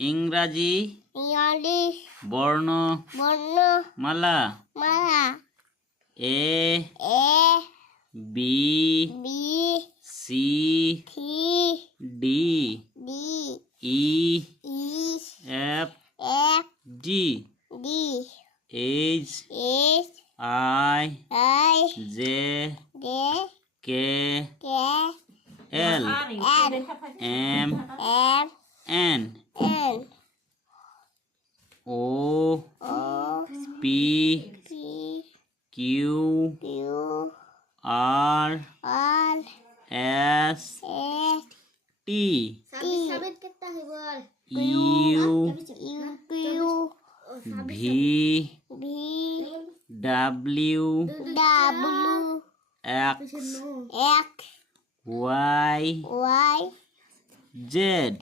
ইংরাজি বর্ণমালা A B C D E F G H I J K L M N O P Q R S T U V W X Y Z